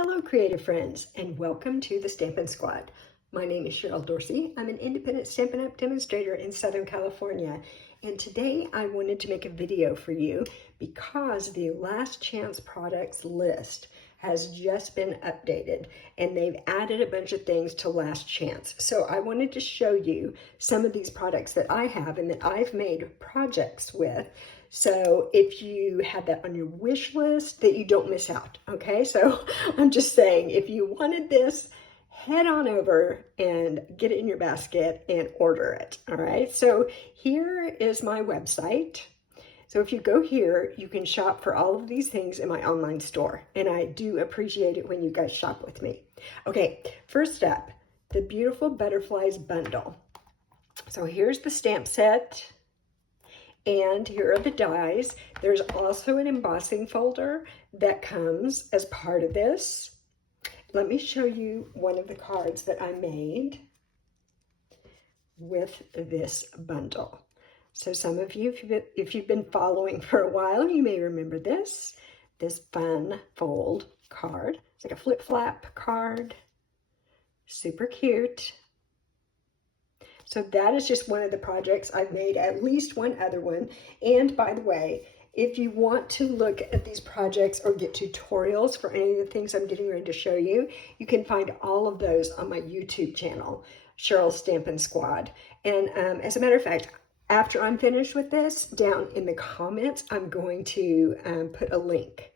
Hello, creative friends, and welcome to the Stampin' Squad. My name is Cheryl Dorsey. I'm an independent Stampin' Up! Demonstrator in Southern California, and today I wanted to make a video for you because the Last Chance products list has just been updated, and they've added a bunch of things to Last Chance. So I wanted to show you some of these products that I have and that I've made projects with. So if you have that on your wish list, that you don't miss out, okay? So I'm just saying, if you wanted this, head on over and get it in your basket and order it, all right? So here is my website. So if you go here, you can shop for all of these things in my online store, and I do appreciate it when you guys shop with me. Okay, first up, the Beautiful Butterflies bundle. So here's the stamp set. And here are the dies. There's also an embossing folder that comes as part of this. Let me show you one of the cards that I made with this bundle. So some of you, if you've been following for a while, you may remember this fun fold card. It's like a flip-flap card, super cute. So that is just one of the projects I've made, at least one other one. And by the way, if you want to look at these projects or get tutorials for any of the things I'm getting ready to show you, you can find all of those on my YouTube channel, Cheryl Stampin' Squad. And as a matter of fact, after I'm finished with this, down in the comments, I'm going to put a link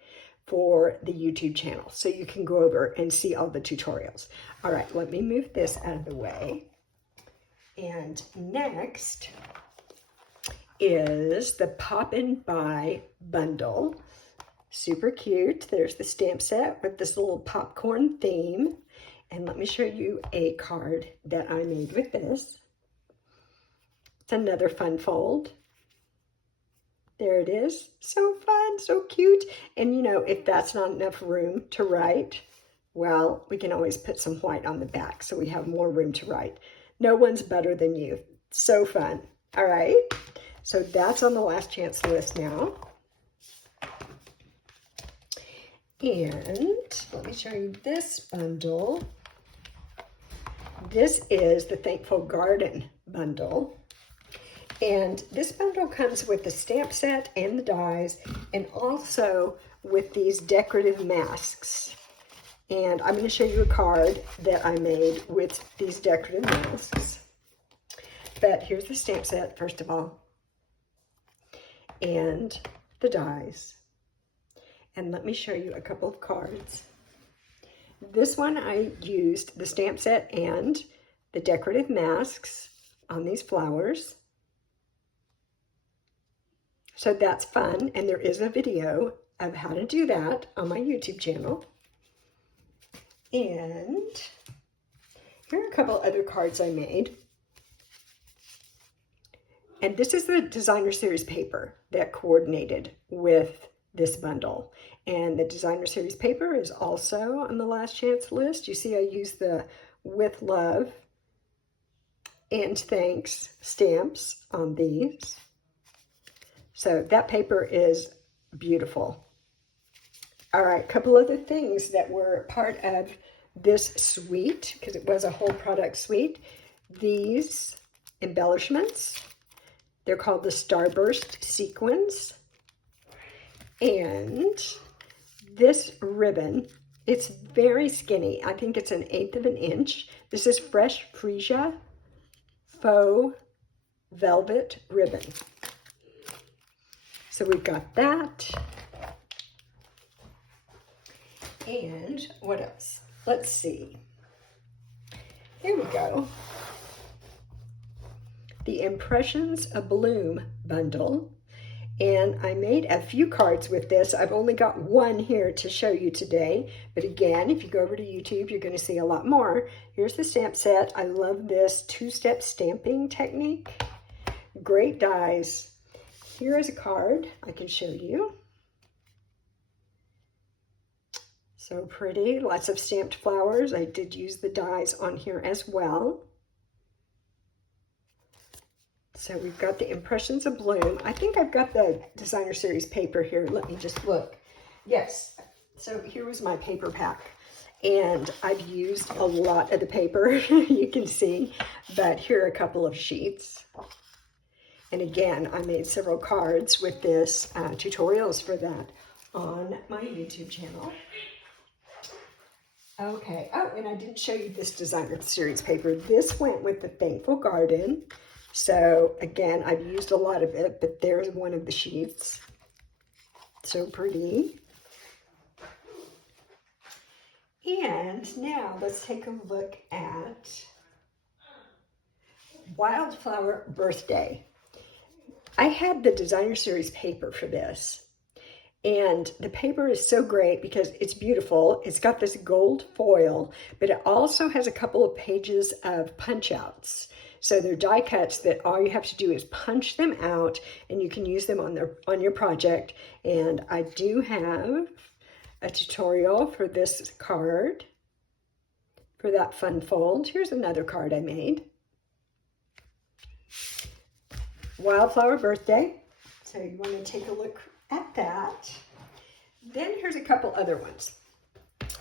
for the YouTube channel so you can go over and see all the tutorials. All right, let me move this out of the way. And next is the Pop and Buy bundle. Super cute. There's the stamp set with this little popcorn theme. And let me show you a card that I made with this. It's another fun fold. There it is. So fun, so cute. And you know, if that's not enough room to write, well, we can always put some white on the back so we have more room to write. No one's better than you. So fun. All right. So that's on the Last Chance list now. And let me show you this bundle. This is the Thankful Garden bundle. And this bundle comes with the stamp set and the dies, and also with these decorative masks. And I'm going to show you a card that I made with these decorative masks. But here's the stamp set, first of all, and the dies. And let me show you a couple of cards. This one I used the stamp set and the decorative masks on these flowers. So that's fun, and there is a video of how to do that on my YouTube channel. And here are a couple other cards I made. And this is the designer series paper that coordinated with this bundle. And the designer series paper is also on the Last Chance list. You see I use the With Love and Thanks stamps on these. So that paper is beautiful. All right, a couple other things that were part of this suite, because it was a whole product suite. These embellishments, they're called the Starburst Sequins. And this ribbon, it's very skinny. I think it's 1/8 of an inch. This is Fresh Freesia Faux Velvet Ribbon. So we've got that. And what else? Let's see. Here we go. The Impressions of Bloom bundle. And I made a few cards with this. I've only got one here to show you today. But again, if you go over to YouTube, you're going to see a lot more. Here's the stamp set. I love this two-step stamping technique. Great dies. Here is a card I can show you. So pretty, lots of stamped flowers. I did use the dies on here as well. So we've got the Impressions of Bloom. I think I've got the designer series paper here. Let me just look. Yes, So here was my paper pack, and I've used a lot of the paper, you can see, but here are a couple of sheets. And again, I made several cards with this, tutorials for that on my YouTube channel. Okay, oh, and I didn't show you this designer series paper. This went with the Thankful Garden. So again, I've used a lot of it, but there's one of the sheets. So pretty. And now let's take a look at Wildflower Birthday. I had the designer series paper for this, and the paper is so great because it's beautiful. It's got this gold foil, but it also has a couple of pages of punch outs. So they're die cuts that all you have to do is punch them out, and you can use them on your project. And I do have a tutorial for this card, for that fun fold. Here's another card I made. Wildflower Birthday. So you want to take a look at that. Then here's a couple other ones.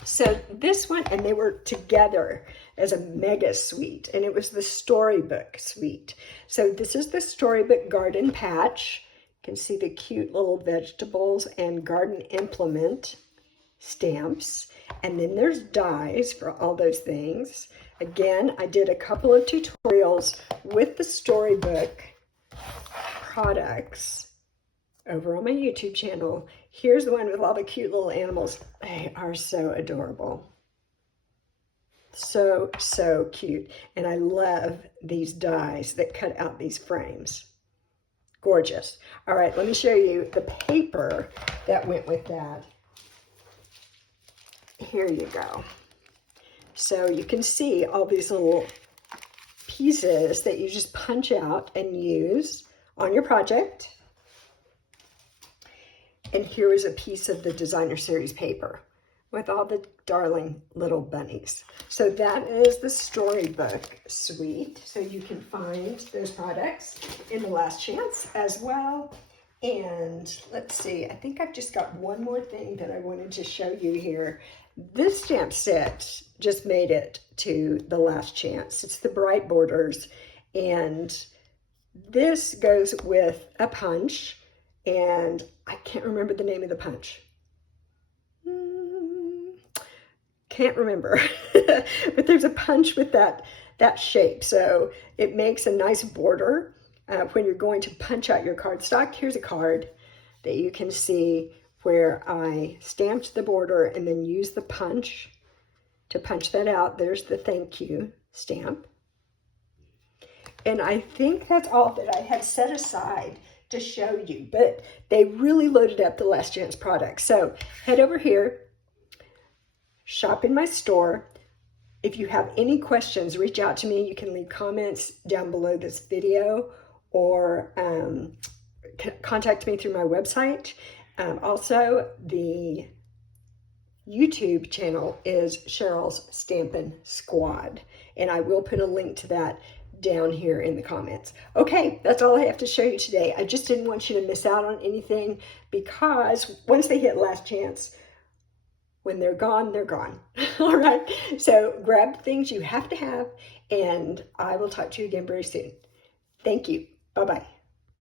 So this one, and they were together as a mega suite, and it was the storybook suite. So this is the storybook garden patch. You can see the cute little vegetables and garden implement stamps. And then there's dies for all those things. Again, I did a couple of tutorials with the storybook products over on my YouTube channel. Here's the one with all the cute little animals. They are so adorable. So, so cute. And I love these dies that cut out these frames. Gorgeous. All right, let me show you the paper that went with that. Here you go. So you can see all these little pieces that you just punch out and use on your project. And here is a piece of the designer series paper with all the darling little bunnies. So that is the storybook suite. So you can find those products in the last chance as well. And let's see, I think I've just got one more thing that I wanted to show you here. This stamp set just made it to the last chance. It's the Bright Borders, and this goes with a punch, and I can't remember the name of the punch. Can't remember, but there's a punch with that shape, so it makes a nice border when you're going to punch out your cardstock. Here's a card that you can see where I stamped the border and then used the punch to punch that out. There's the thank you stamp. And I think that's all that I had set aside to show you, but they really loaded up the last chance products. So head over here, shop in my store. If you have any questions, reach out to me. You can leave comments down below this video, or contact me through my website. Also, the YouTube channel is Cheryl's Stampin' Squad, and I will put a link to that down here in the comments. Okay, that's all I have to show you today. I just didn't want you to miss out on anything, because once they hit last chance, when they're gone, they're gone. All right, so grab the things you have to have, and I will talk to you again very soon. Thank you. Bye-bye.